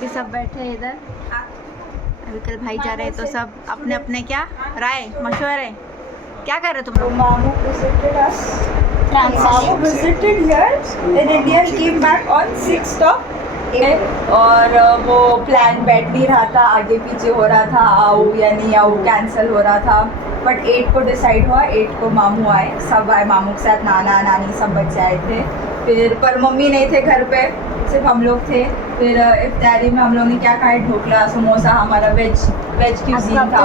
अभी सब बैठे हैं इधर, अभी कल भाई जा रहे हैं तो सब अपने अपने क्या राय मशवरे क्या कर रहे हो तुम लोग? Mamu visited us. Mamu visited here in India and came back on 6th of और वो प्लान बैठ नहीं रहा था, आगे पीछे हो रहा था, आओ या नहीं आओ, कैंसिल हो रहा था। बट 8 को डिसाइड हुआ, 8 को मामू आए, सब आए मामू के साथ, नाना नानी सब बच्चे आए थे। फिर पर मम्मी नहीं थे घर पे, सिर्फ हम लोग थे। फिर इफ्तारी में हम लोग ने क्या खाया, ढोकला समोसा, हमारा वेज क्यूजीन था।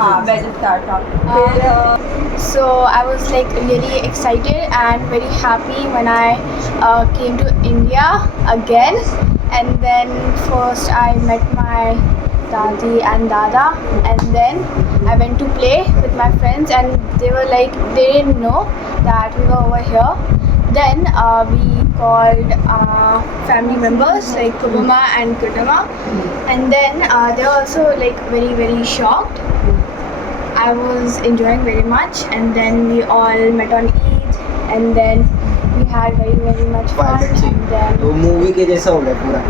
हाँ वेज इफ्तार था। फिर So I was like really excited and very happy when I came to India again. And then first I met my Dadi and Dada, and then I went to play with my friends, and they were like, they didn't know that we were over here. Then we called family members like Kubuma and Kutama, and then they were also like very shocked. I was enjoying very much, and then we all met on Eid, and then we had very much fun. And then वो movie के जैसा हो गया पूरा,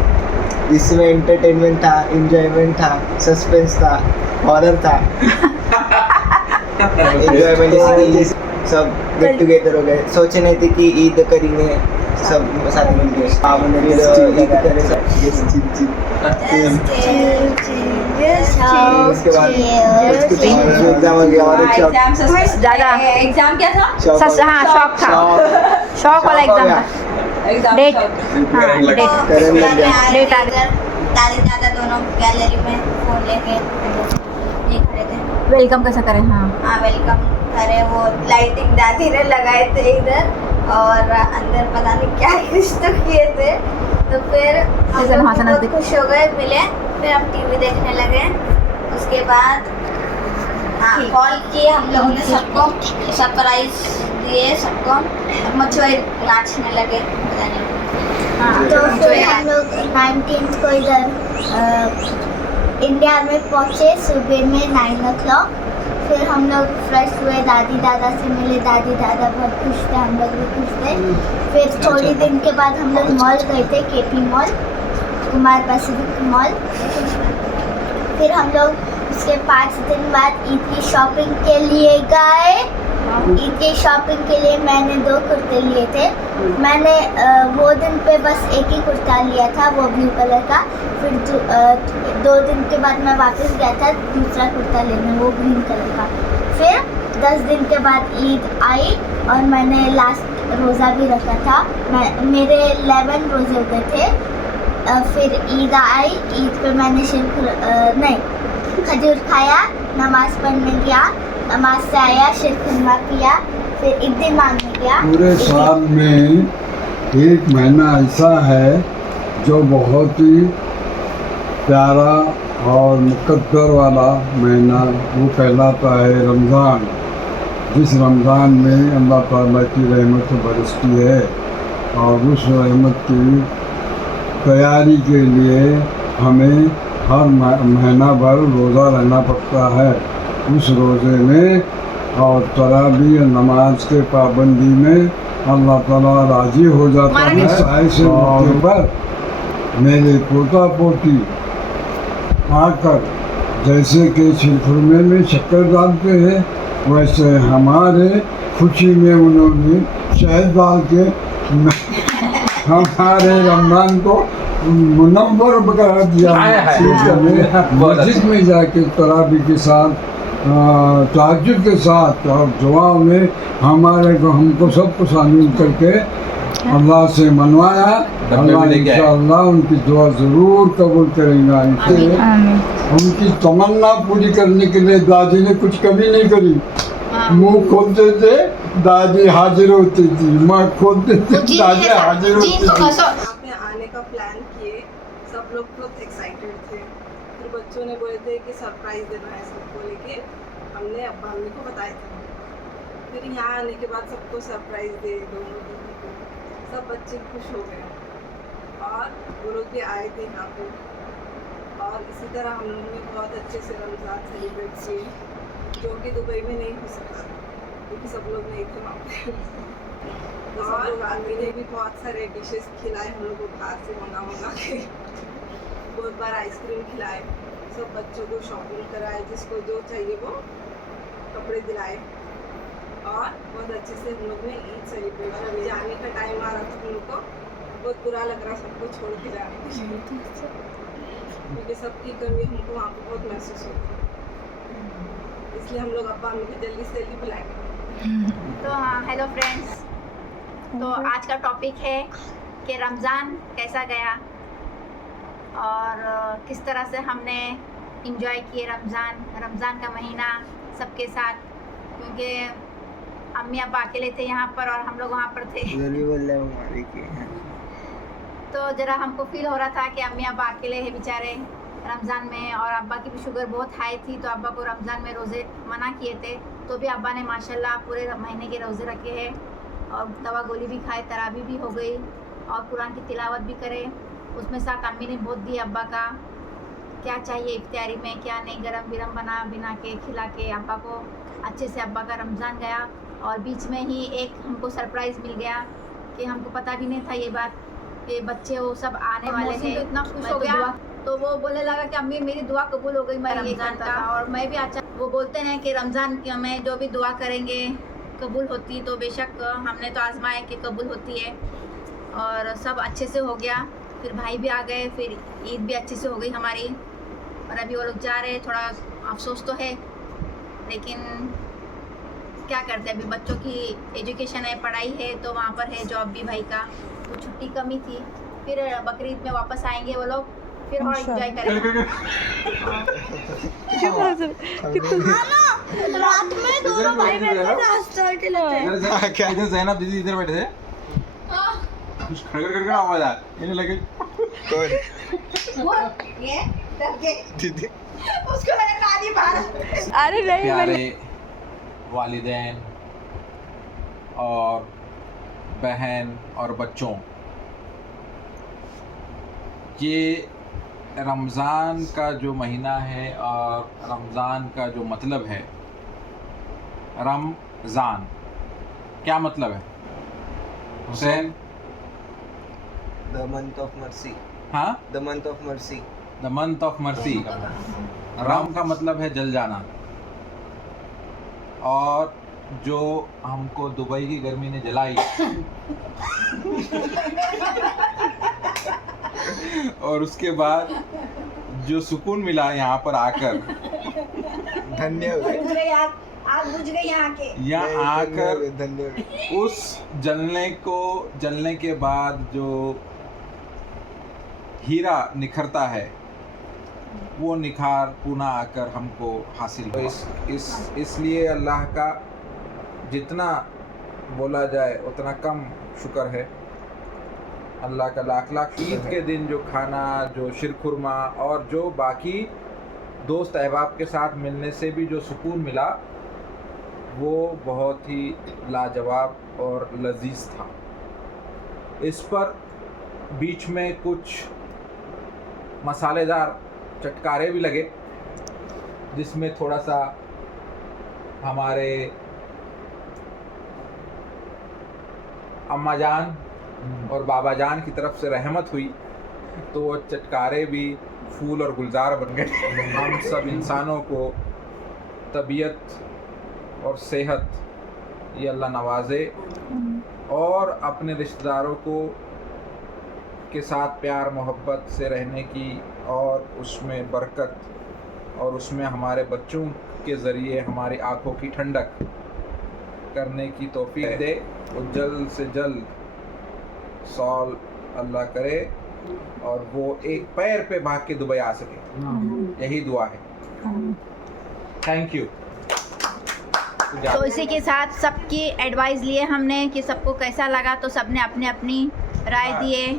जिसमें entertainment था, enjoyment था, suspense था, हॉरर था। एंजॉयमेंट जैसे सब गेट टुगेदर हो गए। सोचे नहीं थे कि ईद करेंगे सब साथ मिलके, आपने भी ईद करे सब। उसके बाद एग्जाम हो गया और एग्जाम क्या था? हाँ शौक था, शौक वाला एग्जाम था। डेट डेट आ गया। दादी दादा दोनों गैलरी में फोन लेके ये खड़े थे। वेलकम कैसा करें? हाँ वेलकम करे, वो लाइटिंग दादी ने लगाए थे इधर, और अंदर पता नहीं क्या कुछ तो किए थे। तो फिर हम लोग बहुत खुश हो गए, मिले, फिर हम टीवी देखने लगे। उसके बाद हाँ कॉल किए हम लोगों ने सबको, सरप्राइज दिए सबको, मछुआरे नाचने लगे, पता नहीं। हाँ तो फिर हम लोग 19th को इधर इंडिया में पहुँचे सुबह में 9 o'clock। फिर हम लोग फ्रेश हुए, दादी दादा से मिले, दादी दादा बहुत खुश थे, हम लोग भी खुश थे। फिर थोड़ी दिन के बाद हम लोग मॉल गए थे, KP mall, Kumar Pacific mall. फिर हम लोग उसके 5 दिन बाद ईद की शॉपिंग के लिए गए। ईद की शॉपिंग के लिए मैंने 2 कुर्ते लिए थे। मैंने वो दिन पे बस एक ही कुर्ता लिया था, वो ब्लू कलर का। फिर 2 दिन के बाद मैं वापस गया था दूसरा कुर्ता लेने, वो ग्रीन कलर का। फिर 10 दिन के बाद ईद आई और मैंने लास्ट रोज़ा भी रखा था। मेरे 11 रोज़े हो गए थे। फिर ईद आई, ईद पे मैंने खजूर खाया, नमाज़ पढ़ने गया, नमाज से आया, शिरकुरमा किया, फिर ईदी मांगने गया। पूरे साल में एक महीना ऐसा है जो बहुत ही प्यारा और मुकद्दर वाला महीना, वो कहलाता है रमज़ान। जिस रमज़ान में अल्लाह ताला की रहमत बरसती है, और उस रहमत की तैयारी के लिए हमें हर महीना भर रोज़ा रहना पड़ता है। उस रोज़े में और तरावी नमाज के पाबंदी में अल्लाह ताला राज़ी हो जाता है। ऐसे मौके पर मेरे पोता पोती आकर जैसे कि शिरखुरमे में शक्कर डालते हैं, वैसे हमारे खुशी में उन्होंने शहद डाल के हमारे रमज़ान को मुनव्वर कर दिया। मस्जिद में जाके तरावी के साथ, तहज्जुद के साथ और दुआ में हमको सबको शामिल करके अल्लाह से मनवाया। अल्लाह इंशाअल्लाह उनकी दुआ ज़रूर कबूल करेगा। उनकी तमन्ना पूरी करने के लिए दादी ने कुछ कमी नहीं करी। मुँह खोलते थे दादी हाजिर होती थी, माँ खोलते थे दादी हाजिर होती थी। आने का प्लान किए, सब लोग बहुत एक्साइटेड थे। फिर बच्चों ने बोले थे कि सरप्राइज देना है सबको लेके, हमने अब्बा अम्मी को बताया था। फिर यहाँ आने के बाद सबको सरप्राइज दे दोनों दीदी को, सब बच्चे खुश हो गए और वो लोग भी आए थे यहाँ पे। और इसी तरह हम लोग ने बहुत अच्छे से रमज़ान सेलिब्रेट किए, जो कि दुबई में नहीं हो सका क्योंकि सब लोग नहीं थे वहाँ पे। तो सब लोग आदमी ने भी बहुत सारे डिशेस खिलाए हम लोग को बाहर से मंगा के। बहुत बार आइसक्रीम खिलाए, सब बच्चों को शॉपिंग कराए, जिसको जो चाहिए वो कपड़े दिलाए और बहुत अच्छे से हम लोग ने ईद सेलिब्रेशन। अभी जाने का टाइम आ रहा था हम लोग को, बहुत बुरा लग रहा सबको छोड़ के जाने के लिए, क्योंकि सबकी कमी हमको वहाँ पर बहुत महसूस होती है, इसलिए हम लोग अब्बा अम्मी को जल्दी से जल्दी बुलाएंगे। तो हाँ, हेलो फ्रेंड्स, तो आज का टॉपिक है कि रमज़ान कैसा गया और किस तरह से हमने इंजॉय किए रमज़ान का महीना सबके साथ, क्योंकि अम्मी अब्बा अकेले थे यहाँ पर और हम लोग वहाँ पर थे। भी बोल रहे हैं हमारे की। तो ज़रा हमको फील हो रहा था कि अम्मी अब्बा अकेले हैं बेचारे रमज़ान में, और अब्बा की भी शुगर बहुत हाई थी, तो अब्बा को रमज़ान में रोज़े मना किए थे, तो भी अब्बा ने माशाल्लाह पूरे महीने के रोज़े रखे हैं और दवा गोली भी खाए, तरावी भी हो गई और कुरान की तिलावत भी करे। उसमें साथ अम्मी ने बहुत दी अब्बा का, क्या चाहिए इफ्तारी में क्या नहीं, गरम बिरम बना के खिला के अब्बा को अच्छे से अब्बा का रमज़ान गया। और बीच में ही एक हमको सरप्राइज़ मिल गया कि हमको पता भी नहीं था ये बात कि बच्चे वो सब आने वाले थे। तो इतना खुश हो गया, तो वो बोलने लगा कि अम्मी मेरी दुआ कबूल हो गई, मैं रमज़ान का, और मैं भी अच्छा, वो बोलते हैं कि रमज़ान में जो भी दुआ करेंगे कबूल होती है, तो बेशक हमने तो आजमाया कि कबूल होती है और सब अच्छे से हो गया। फिर भाई भी आ गए, फिर ईद भी अच्छे से हो गई हमारी, और अभी वो लोग जा रहे हैं, थोड़ा अफसोस तो है, लेकिन क्या करते हैं, अभी बच्चों की एजुकेशन है, पढ़ाई है, तो वहाँ पर है जॉब भी भाई का, तो छुट्टी कमी थी। फिर बकरीद में वापस आएंगे वो लोग, फिर और एंजॉय करेंगे। रात में दोनों भाई बहन नाश्ता के लेते हैं। क्या इधर जैनब दीदी इधर बैठे थे, कुछ खड़खड़ आवाज आ, इन्हें लगे वो ये दीदी उसको लगा नानी बाहर। अरे नहीं, प्यारे वालिदैन और बहन और बच्चों, ये रमज़ान का जो महीना है और रमज़ान का जो मतलब है, रमज़ान क्या मतलब है Hussain? The month of mercy. हाँ, the month of mercy. The month of mercy. रम का मतलब है जल जाना, और जो हमको दुबई की गर्मी ने जलाई और उसके बाद जो सुकून मिला यहाँ पर आकर, धन्यवाद। आग बुझ गई यहाँ के, यहाँ आकर धन्यवाद। उस जलने के बाद जो हीरा निखरता है, वो निखार पुनः आकर हमको हासिल हो। इसलिए अल्लाह का जितना बोला जाए उतना कम शुक्र है, अल्लाह का लाख लाख शुक्र है। ईद के दिन जो खाना, जो शिरखुरमा और जो बाकी दोस्त अहबाब के साथ मिलने से भी जो सुकून मिला, वो बहुत ही लाजवाब और लजीज था। इस पर बीच में कुछ मसालेदार चटकारे भी लगे, जिसमें थोड़ा सा हमारे अम्मा जान और बाबा जान की तरफ से रहमत हुई, तो वो चटकारे भी फूल और गुलजार बन गए। हम सब इंसानों को तबीयत और सेहत ये अल्लाह नवाजे, और अपने रिश्तेदारों को के साथ प्यार मोहब्बत से रहने की, और उसमें बरकत, और उसमें हमारे बच्चों के ज़रिए हमारी आँखों की ठंडक करने की तौफीक दे। और जल्द से जल्द सॉल अल्लाह करे और वो एक पैर पे भाग के दुबई आ सके, यही दुआ है। Thank you. तो इसी के साथ सबकी एडवाइस लिए हमने कि सबको कैसा लगा, तो सबने अपने अपनी राय दिए,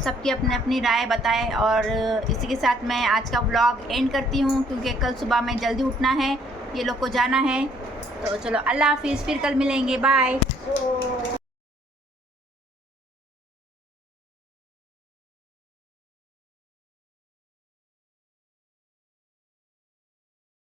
सबकी अपने अपनी राय बताए, और इसी के साथ मैं आज का व्लॉग एंड करती हूँ, क्योंकि कल सुबह में जल्दी उठना है, ये लोग को जाना है। तो चलो, अल्लाह हाफिज़, फिर कल मिलेंगे, बाय।